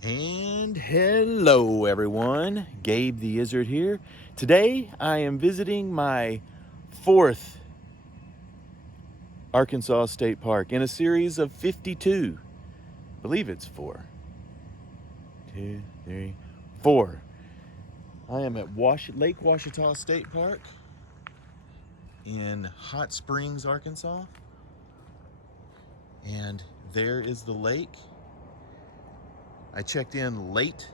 And hello everyone, Gabe the Izzard here. Today I am visiting my fourth Arkansas State Park in a series of 52. I believe it's 4. 2, 3, 4. I am at Lake Ouachita State Park in Hot Springs, Arkansas. And there is the lake. I checked in late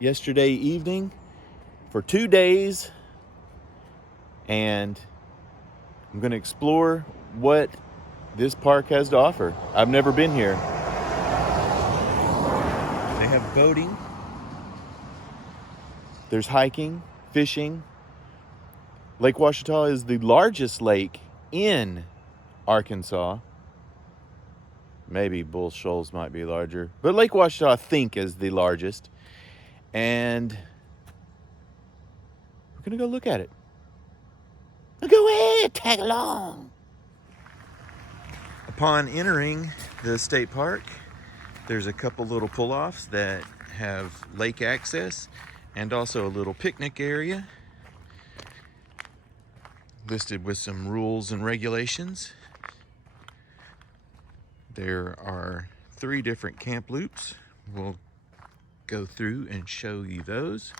yesterday evening for 2 days, and I'm going to explore what this park has to offer. I've never been here. They have boating, there's hiking, fishing. Lake Ouachita is the largest lake in Arkansas. Maybe Bull Shoals might be larger, but Lake Ouachita I think is the largest. And we're going to go look at it. Go ahead, tag along. Upon entering the state park, there's a couple little pull-offs that have lake access and also a little picnic area listed with some rules and regulations. There are 3 different camp loops. We'll go through and show you those.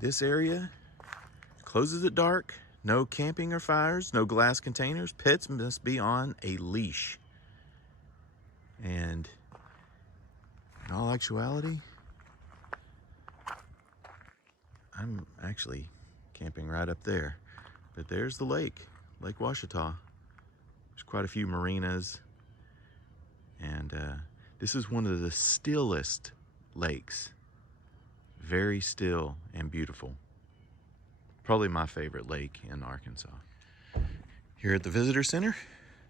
This area closes at dark. No camping or fires, no glass containers. Pets must be on a leash. And in all actuality, I'm actually camping right up there. But there's the lake, Lake Ouachita. There's quite a few marinas. And this is one of the stillest lakes. Very still and beautiful. Probably my favorite lake in Arkansas. Here at the visitor center,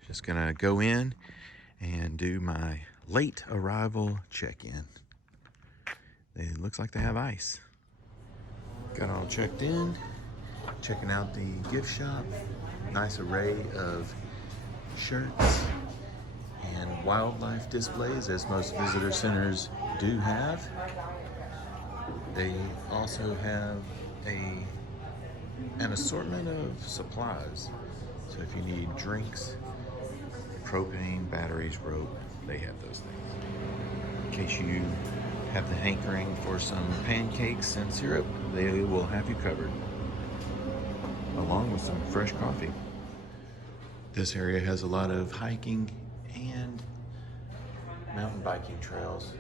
just gonna go in and do my late arrival check-in. It looks like they have ice. Got all checked in, checking out the gift shop. Nice array of shirts and wildlife displays, as most visitor centers do have. They also have an assortment of supplies. So if you need drinks, propane, batteries, rope, they have those things. In case you have the hankering for some pancakes and syrup, they will have you covered, along with some fresh coffee. This area has a lot of hiking and mountain biking trails.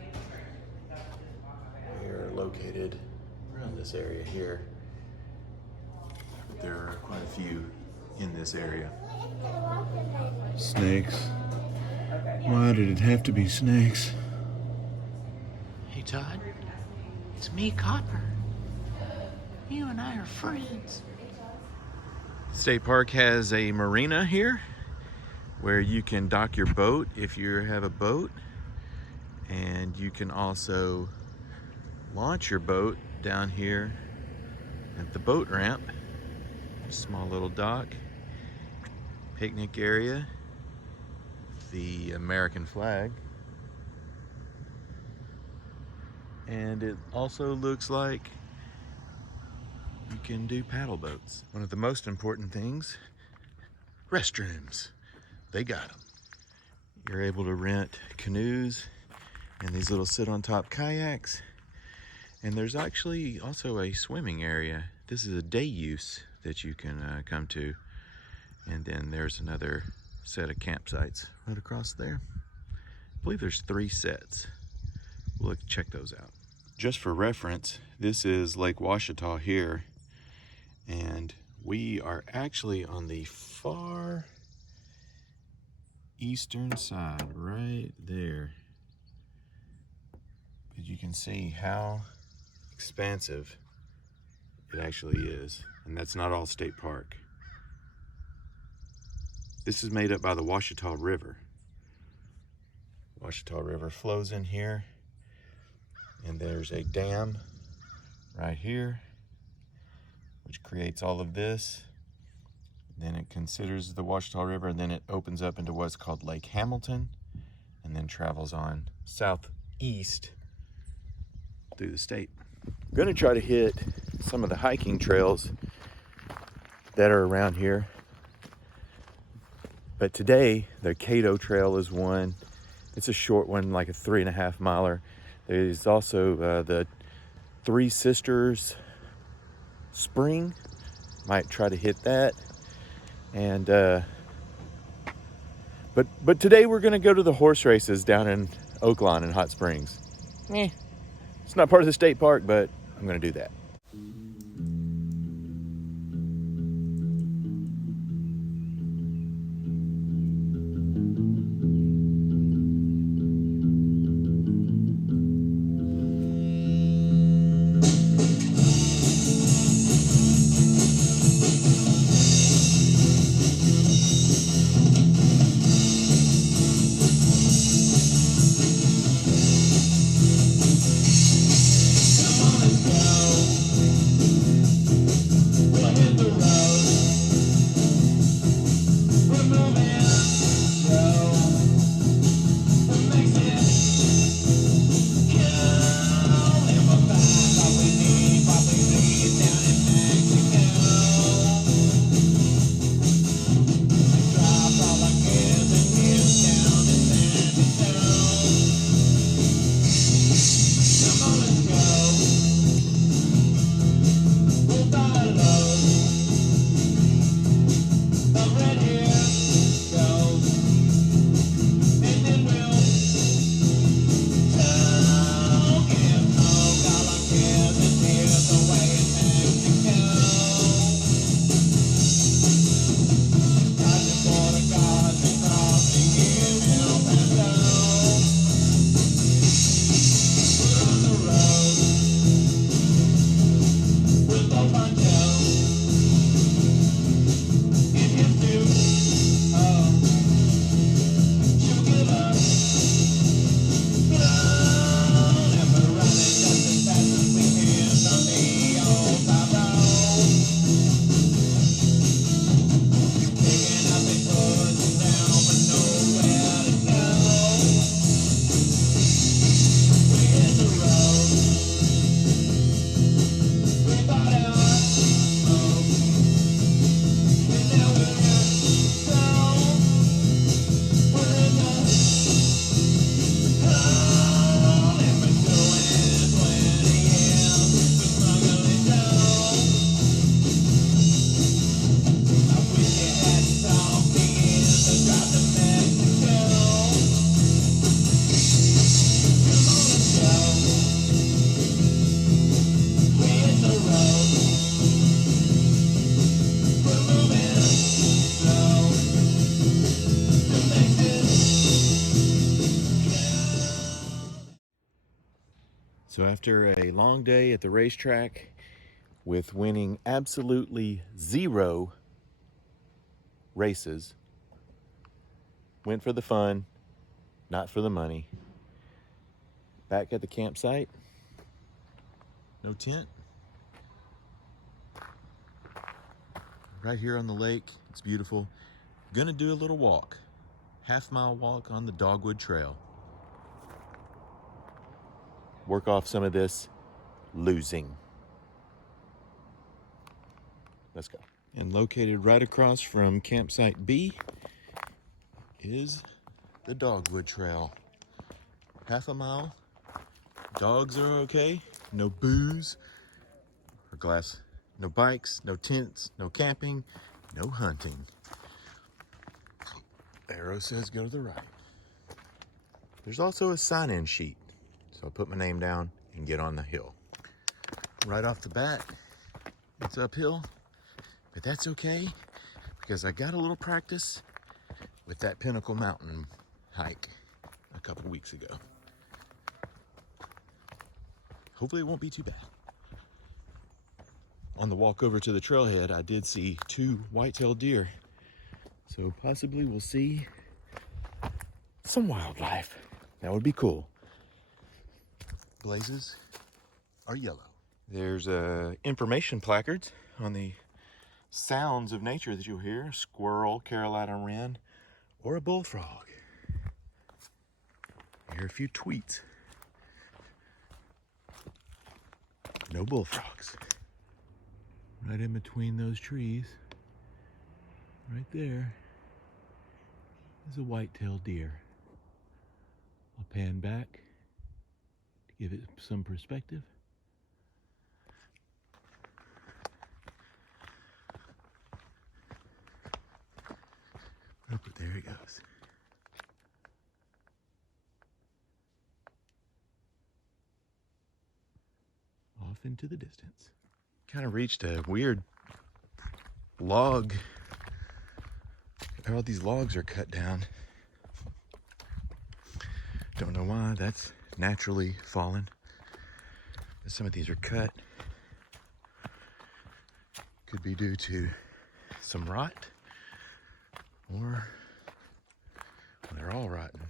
We are located around this area here. There are quite a few in this area. Snakes. Why did it have to be snakes? Hey Todd, it's me, Copper. You and I are friends. State Park has a marina here where you can dock your boat if you have a boat, and you can also launch your boat down here at the boat ramp. Small little dock, picnic area, the American flag, and it also looks like you can do paddle boats. One of the most important things, restrooms. They got them. You're able to rent canoes and these little sit-on-top kayaks, and there's actually also a swimming area. This is a day use that you can come to, and then there's another set of campsites right across there. I believe there's 3 sets. We'll check those out. Just for reference, this is Lake Ouachita here, and we are actually on the far eastern side, right there. But you can see how expansive it actually is, and that's not all state park. This is made up by the Ouachita River. Ouachita River flows in here, and there's a dam right here which creates all of this. Then it considers the Ouachita River, and then it opens up into what's called Lake Hamilton, and then travels on southeast through the state. I'm gonna try to hit some of the hiking trails that are around here. But today, the Caddo Trail is one. It's a short one, like a 3.5 miler. There's also the Three Sisters Spring. Might try to hit that. And but today we're gonna go to the horse races down in Oaklawn in Hot Springs. It's not part of the state park, but I'm gonna do that. So after a long day at the racetrack with winning absolutely 0 races, went for the fun, not for the money. Back at the campsite, no tent. Right here on the lake, it's beautiful. Gonna do a little walk, half-mile walk on the Dogwood Trail. Work off some of this losing. Let's go. And located right across from campsite B is the Dogwood Trail. Half a mile. Dogs are okay. No booze or glass. No bikes, no tents, no camping, no hunting. Arrow says go to the right. There's also a sign-in sheet. So I'll put my name down and get on the hill. Right off the bat, it's uphill, but that's okay because I got a little practice with that Pinnacle Mountain hike a couple weeks ago. Hopefully it won't be too bad. On the walk over to the trailhead, I did see 2 white-tailed deer. So possibly we'll see some wildlife. That would be cool. Blazes are yellow. There's information placards on the sounds of nature that you'll hear. Squirrel, Carolina wren, or a bullfrog. hear a few tweets. No bullfrogs. Right in between those trees, right there, is a white-tailed deer. I'll pan back to give it some perspective. Oh, but there he goes. Off into the distance. Kind of reached a weird log. All these logs are cut down. Don't know why. That's naturally fallen. But some of these are cut. Could be due to some rot, or well, they're all rotten.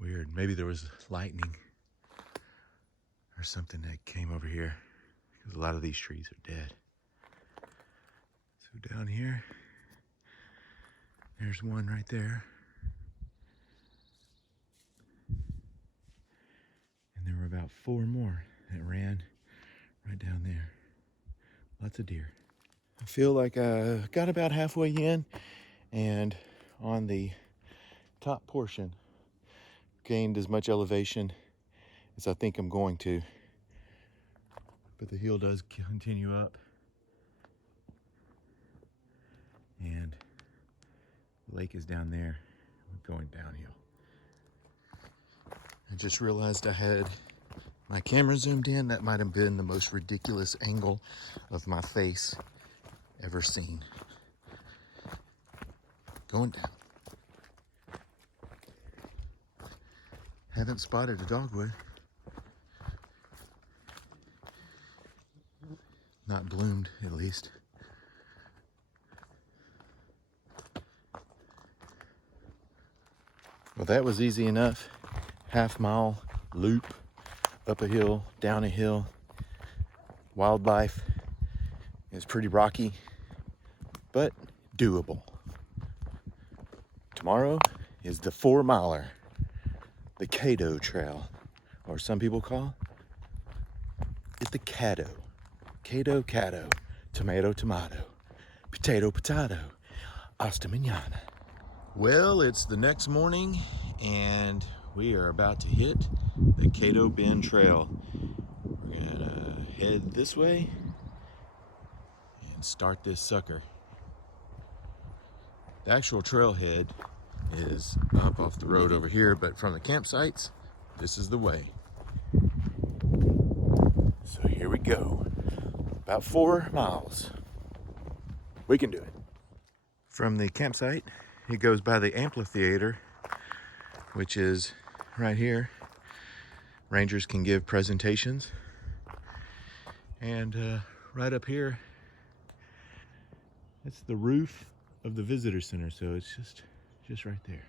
Weird. Maybe there was lightning or something that came over here, because a lot of these trees are dead. So down here, there's one right there. And there were about 4 more that ran right down there. Lots of deer. I feel like I got about halfway in, and on the top portion, gained as much elevation as I think I'm going to. But the hill does continue up. And the lake is down there. We're going downhill. I just realized I had my camera zoomed in. That might have been the most ridiculous angle of my face ever seen. Going down. Haven't spotted a dogwood. Not bloomed, at least. Well, that was easy enough. Half-mile loop, up a hill, down a hill. Wildlife. It's pretty rocky, but doable. Tomorrow is the 4-miler, the Caddo Trail, or some people call it the Caddo. Caddo, tomato, potato, hasta mañana. Well, it's the next morning, and we are about to hit the Caddo Bend Trail. We're gonna head this way and start this sucker. The actual trailhead is up off the road over here, but from the campsites, this is the way. So here we go. About 4 miles. We can do it. From the campsite, it goes by the amphitheater, which is right here. Rangers can give presentations. And right up here, it's the roof of the visitor center, so it's just right there.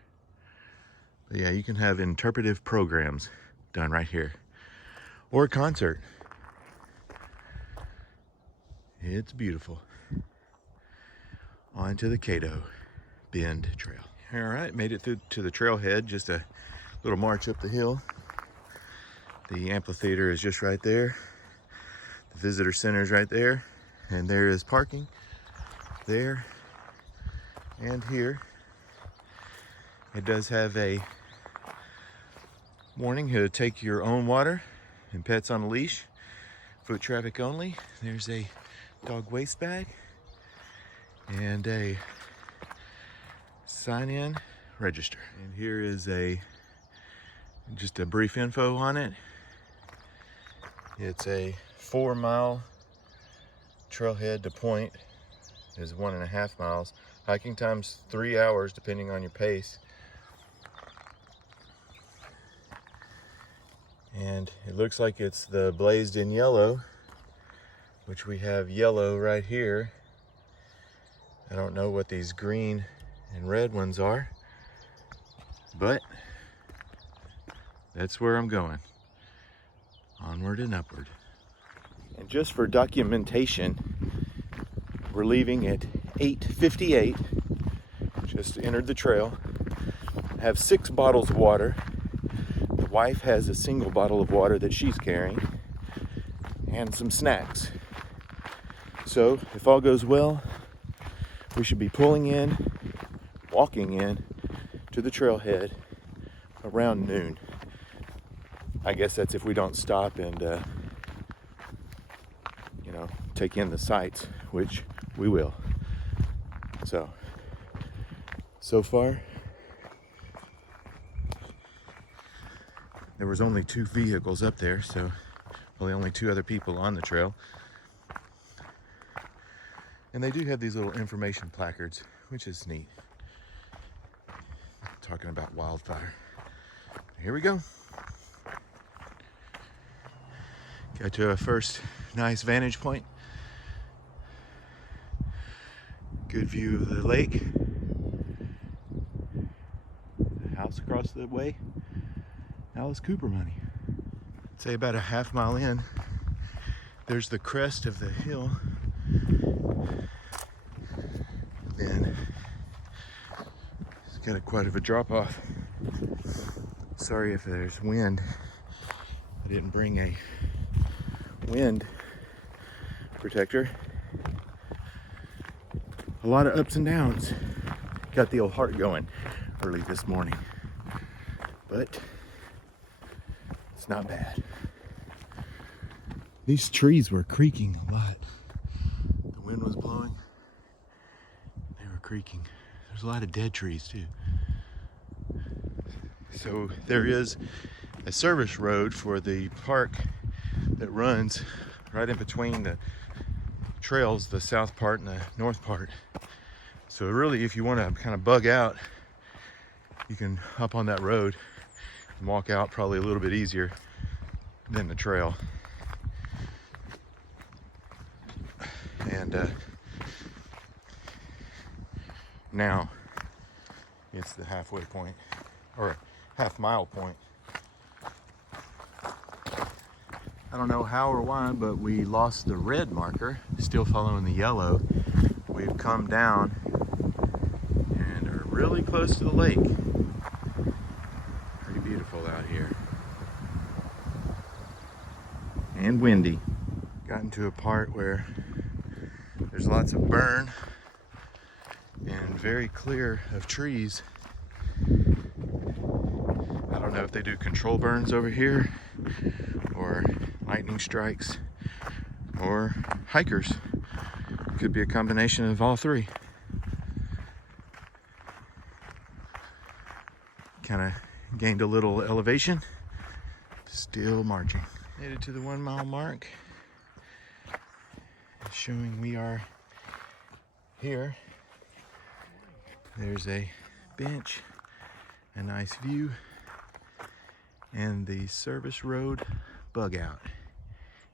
But yeah, you can have interpretive programs done right here, or a concert. It's beautiful. On to the Caddo Bend Trail. All right, made it through to the trailhead, just a little march up the hill. The amphitheater is just right there. The visitor center is right there. And there is parking there and here. It does have a warning here to take your own water and pets on a leash. Foot traffic only. There's a dog waste bag and a sign in register. And here is just a brief info on it. It's a 4-mile trailhead to point is 1.5 miles. Hiking time's 3 hours depending on your pace. And it looks like it's the blazed in yellow, which we have yellow right here. I don't know what these green and red ones are, but that's where I'm going. Onward and upward. And just for documentation, we're leaving at 8:58. Just entered the trail. I have 6 bottles of water wife has a single bottle of water that she's carrying and some snacks. So if all goes well, we should be pulling in, walking in to the trailhead around noon. I guess that's if we don't stop and take in the sights, which we will. So far there was only 2 vehicles up there, so only 2 other people on the trail. And they do have these little information placards, which is neat. Talking about wildfire. Here we go. Got to a first nice vantage point. Good view of the lake. The house across the way. Alice Cooper money. Say about a half mile in, there's the crest of the hill. Then it's got quite of a drop off. Sorry if there's wind. I didn't bring a wind protector. A lot of ups and downs. Got the old heart going early this morning, but it's not bad. These trees were creaking a lot. The wind was blowing. They were creaking. There's a lot of dead trees too. So there is a service road for the park that runs right in between the trails, the south part and the north part. So really, if you want to kind of bug out, you can hop on that road and walk out probably a little bit easier than the trail. And now it's the halfway point, or half mile point. I don't know how or why, but we lost the red marker, still following the yellow. We've come down and are really close to the lake. Pretty beautiful out here. And windy. Gotten to a part where there's lots of burn and very clear of trees. I don't know if they do control burns over here or lightning strikes or hikers. Could be a combination of all 3. Kind of gained a little elevation. Still marching. Made it to the 1 mile mark. Showing we are here. There's a bench, a nice view, and the service road bug out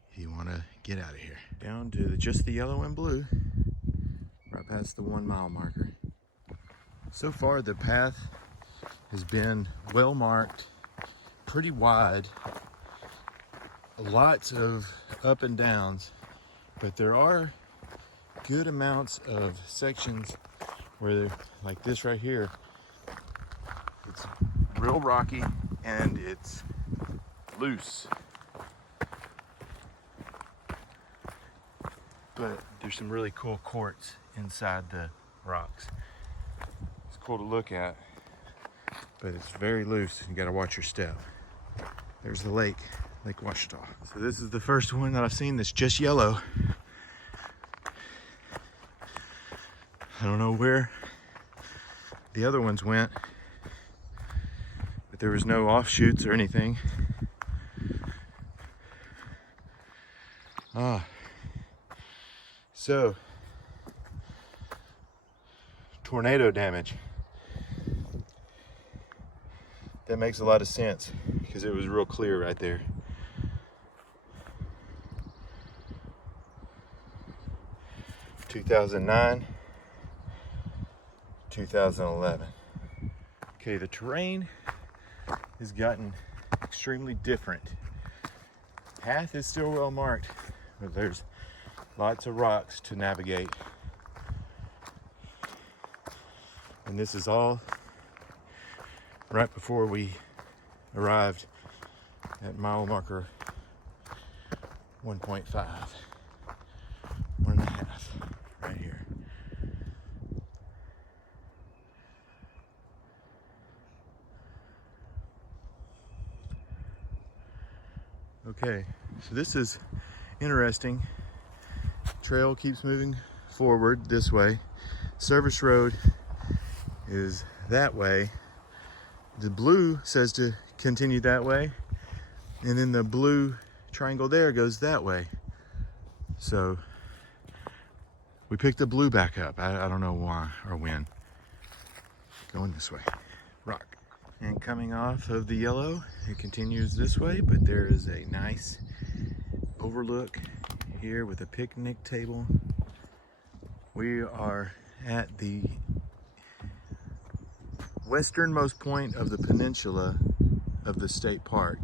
if you want to get out of here. Down to just the yellow and blue, right past the 1 mile marker. So far the path has been well marked, pretty wide, lots of up and downs, but there are good amounts of sections where, like this right here, it's real rocky and it's loose. But there's some really cool quartz inside the rocks. It's cool to look at, but it's very loose. You gotta watch your step. There's the lake, Lake Ouachita. So this is the first one that I've seen that's just yellow. I don't know where the other ones went, but there was no offshoots or anything. So tornado damage. That makes a lot of sense because it was real clear right there. (2009) 2011. Okay, the terrain has gotten extremely different. Path is still well marked, but there's lots of rocks to navigate. And this is all right before we arrived at mile marker 1.5, 1.5, right here. Okay, so this is interesting. Trail keeps moving forward this way. Service road is that way. The blue says to continue that way, and then the blue triangle there goes that way. So we picked the blue back up. I don't know why or when. Going this way. Rock. And coming off of the yellow, it continues this way, but there is a nice overlook here with a picnic table. We are at the westernmost point of the peninsula of the state park.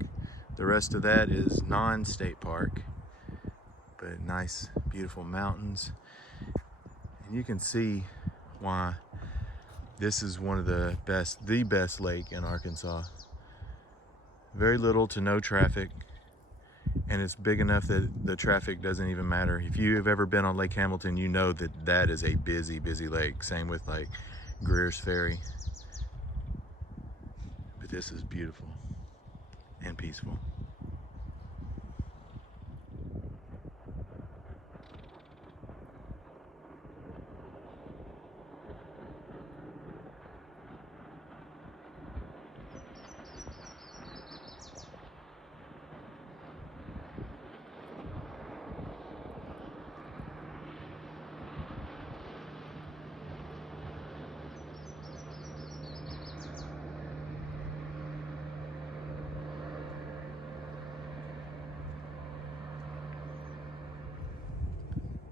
The rest of that is non-state park, but nice, beautiful mountains. And you can see why this is one of the best lake in Arkansas. Very little to no traffic, and it's big enough that the traffic doesn't even matter. If you have ever been on Lake Hamilton, you know that that is a busy lake. Same with like Greer's Ferry. But this is beautiful and peaceful.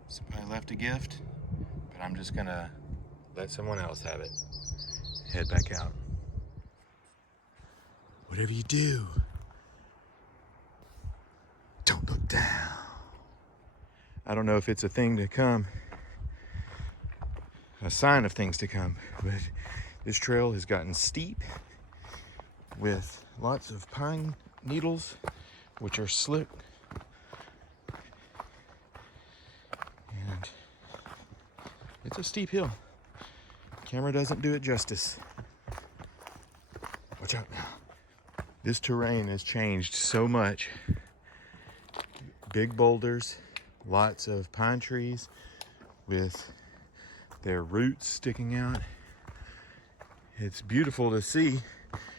Somebody left a gift, but I'm just gonna let someone else have it. Head back out. Whatever you do, don't look down. I don't know if it's a thing to come, a sign of things to come, but this trail has gotten steep with lots of pine needles, which are slick. And it's a steep hill. Camera doesn't do it justice. Watch out now. This terrain has changed so much. Big boulders, lots of pine trees with their roots sticking out. It's beautiful to see,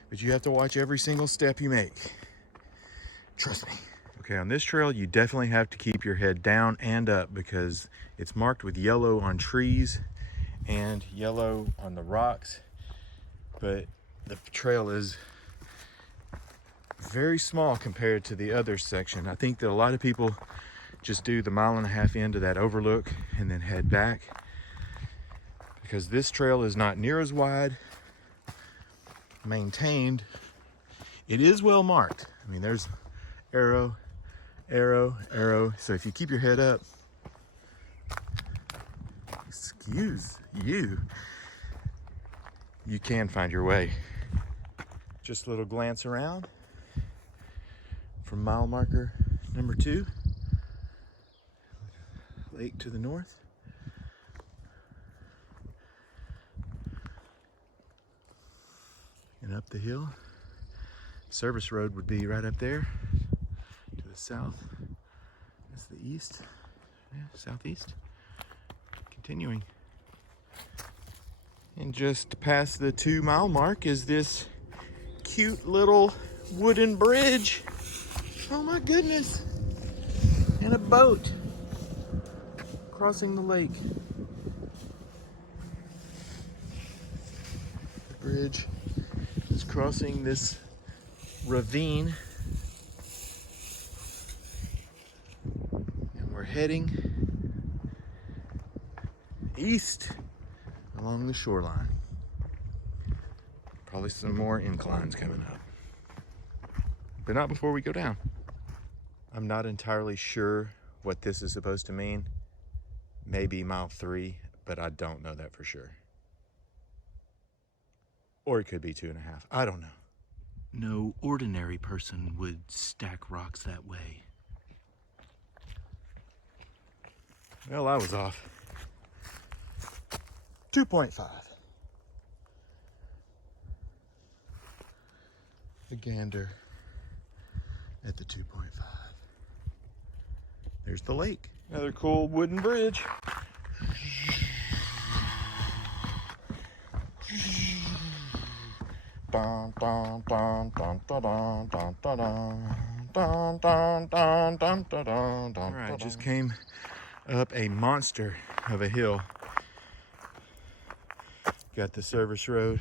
but you have to watch every single step you make. Trust me. Okay, on this trail, you definitely have to keep your head down and up because it's marked with yellow on trees and yellow on the rocks, but the trail is very small compared to the other section. I think that a lot of people just do the 1.5 miles into that overlook and then head back because this trail is not near as wide, maintained. It is well marked. I mean, there's arrow, arrow, arrow. So if you keep your head up, excuse you, you can find your way. Just a little glance around from mile marker number 2, lake to the north. And up the hill. Service road would be right up there to the south. That's the east, yeah, southeast. Continuing. And just past the 2 mile mark is this cute little wooden bridge. Oh my goodness. And a boat crossing the lake. The bridge is crossing this ravine. And we're heading east along the shoreline. Probably some more inclines coming up, but not before we go down. I'm not entirely sure what this is supposed to mean. Maybe mile 3, but I don't know that for sure. Or it could be 2.5. I don't know. No ordinary person would stack rocks that way. Well, I was off. 2.5. A gander at the 2.5. There's the lake. Another cool wooden bridge. All right, just came up a monster of a hill. Got the service road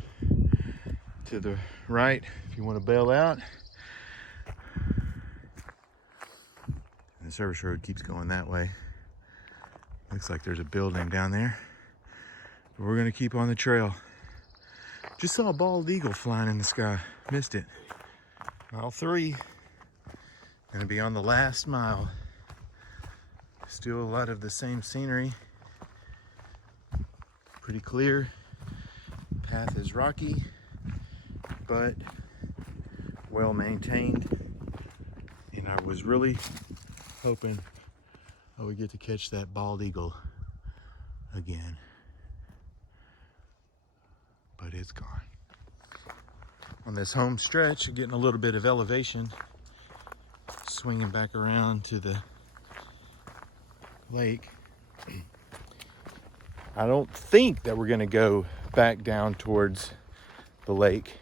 to the right if you want to bail out. The service road keeps going that way. Looks like there's a building down there. But we're gonna keep on the trail. Just saw a bald eagle flying in the sky. Missed it. Mile 3. Gonna be on the last mile. Still a lot of the same scenery. Pretty clear. Path is rocky, but well maintained. And I was really hoping I would get to catch that bald eagle again. But it's gone. On this home stretch, getting a little bit of elevation, swinging back around to the lake. I don't think that we're gonna go back down towards the lake.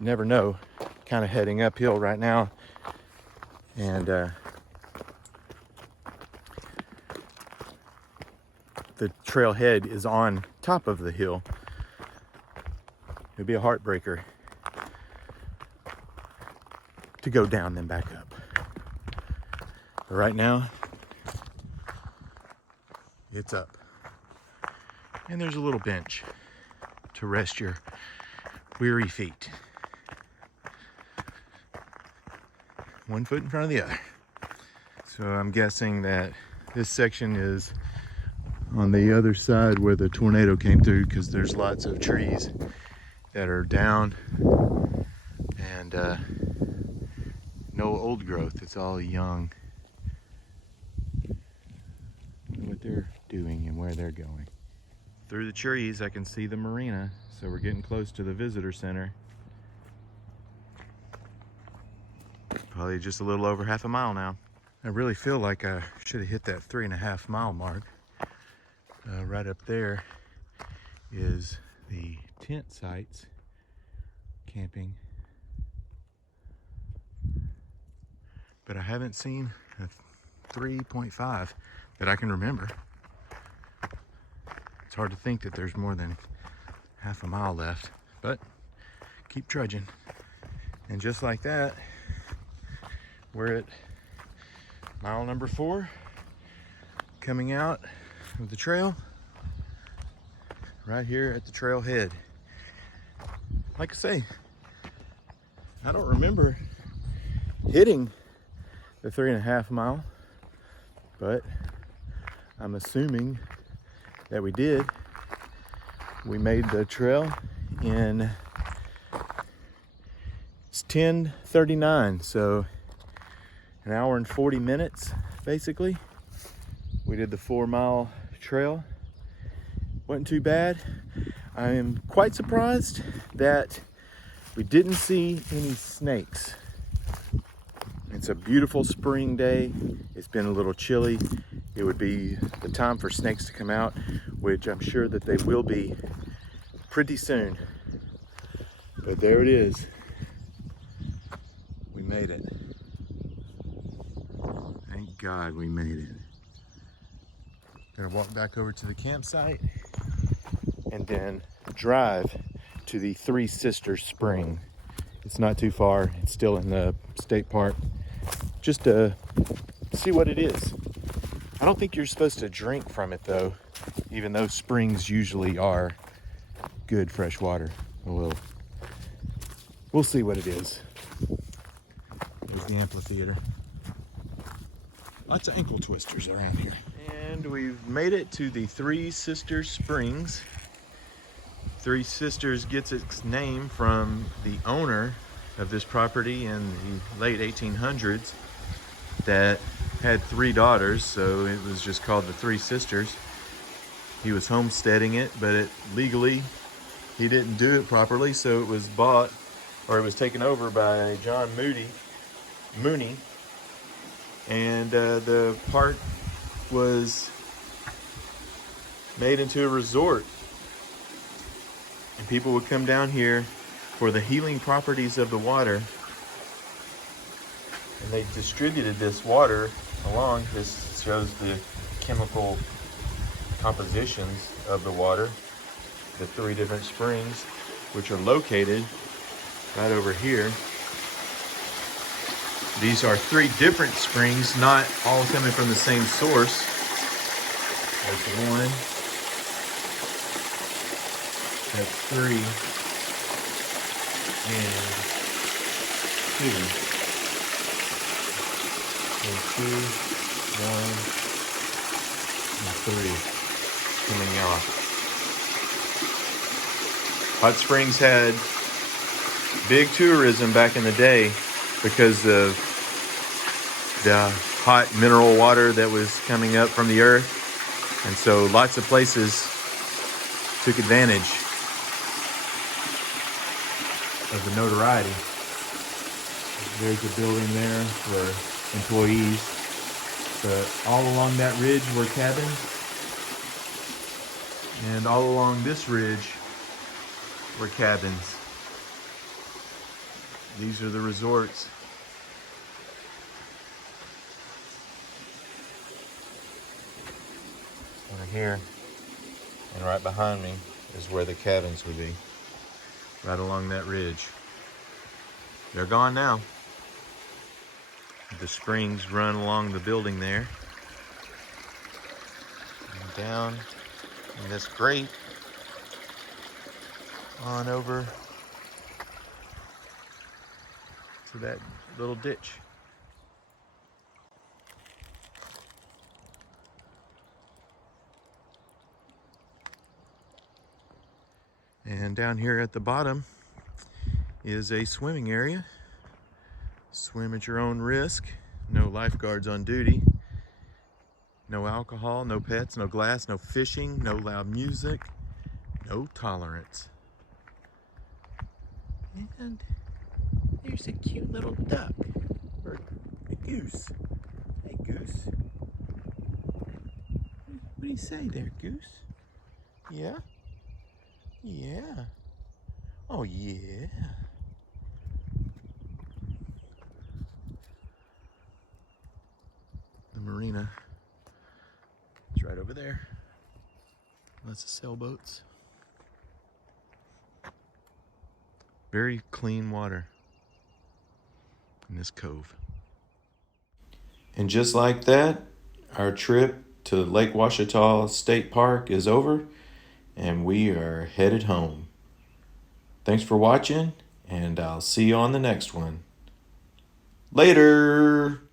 Never know. Kind of heading uphill right now. And the trailhead is on top of the hill. It'd be a heartbreaker to go down then back up. But right now, it's up. And there's a little bench to rest your weary feet. One foot in front of the other. So I'm guessing that this section is on the other side where the tornado came through, because there's lots of trees that are down and no old growth. It's all young. What they're doing and where they're going. Through the trees I can see the marina, so we're getting close to the visitor center. Probably just a little over half a mile now. I really feel like I should have hit that 3.5 mile mark. Right up there is the tent sites, camping. But I haven't seen a 3.5 that I can remember. It's hard to think that there's more than half a mile left, but keep trudging. And just like that, we're at mile number 4, coming out of the trail, right here at the trailhead. Like I say, I don't remember hitting the 3.5 mile, but I'm assuming that we did. We made the trail in, it's 10:39, so an hour and 40 minutes basically. We did the 4-mile trail. Wasn't too bad. I am quite surprised that we didn't see any snakes. It's a beautiful spring day. It's been a little chilly. It would be the time for snakes to come out, which I'm sure that they will be pretty soon. But there it is. We made it. Thank God we made it. Gonna walk back over to the campsite and then drive to the Three Sisters Spring. It's not too far. It's still in the state park. Just to see what it is. I don't think you're supposed to drink from it though, even though springs usually are good fresh water. We'll see what it is. There's the amphitheater. Lots of ankle twisters around here. And we've made it to the Three Sisters Springs. Three Sisters gets its name from the owner of this property in the late 1800s that had three daughters, so it was just called the Three Sisters. He was homesteading it, but legally he didn't do it properly, so it was bought, or it was taken over by John Mooney, and the park was made into a resort, and people would come down here for the healing properties of the water, and they distributed this water along. This shows the chemical compositions of the water, the three different springs, which are located right over here. These are three different springs, not all coming from the same source. There's one. That's three. And two. And two, one, and three coming off. Hot Springs had big tourism back in the day because of the hot mineral water that was coming up from the earth. And so lots of places took advantage of the notoriety. There's a building there for employees. But all along that ridge were cabins. And all along this ridge were cabins. These are the resorts. Over here and right behind me is where the cabins would be. Right along that ridge. They're gone now. The springs run along the building there. And down in this grate on over to that little ditch. And down here at the bottom is a swimming area. Swim at your own risk. No lifeguards on duty. No alcohol, no pets, no glass, no fishing, no loud music, no tolerance. And there's a cute little duck, or a goose. Hey, goose. What do you say there, goose? Yeah? Yeah. Oh, yeah. The marina is right over there. Lots of sailboats. Very clean water in this cove. And just like that, our trip to Lake Ouachita State Park is over, and we are headed home. Thanks for watching, and I'll see you on the next one. Later!